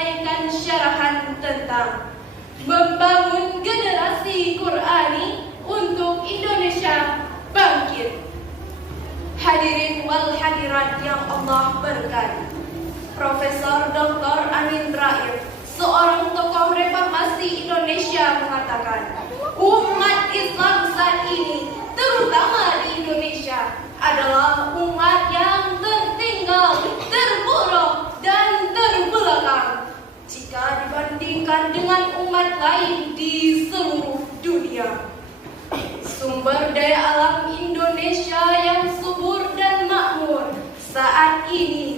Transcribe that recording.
menyampaikan syarahan tentang membangun generasi Qur'ani untuk Indonesia bangkit. Hadirin wal hadirat yang Allah berkati, Profesor Dr. Amin Rais, seorang tokoh reformasi Indonesia, mengatakan, umat Islam saat ini, terutama di Indonesia, adalah umat yang tertinggal, terburuk, dan terbelakang jika dibandingkan dengan umat lain di seluruh dunia. Sumber daya alam Indonesia yang subur dan makmur saat ini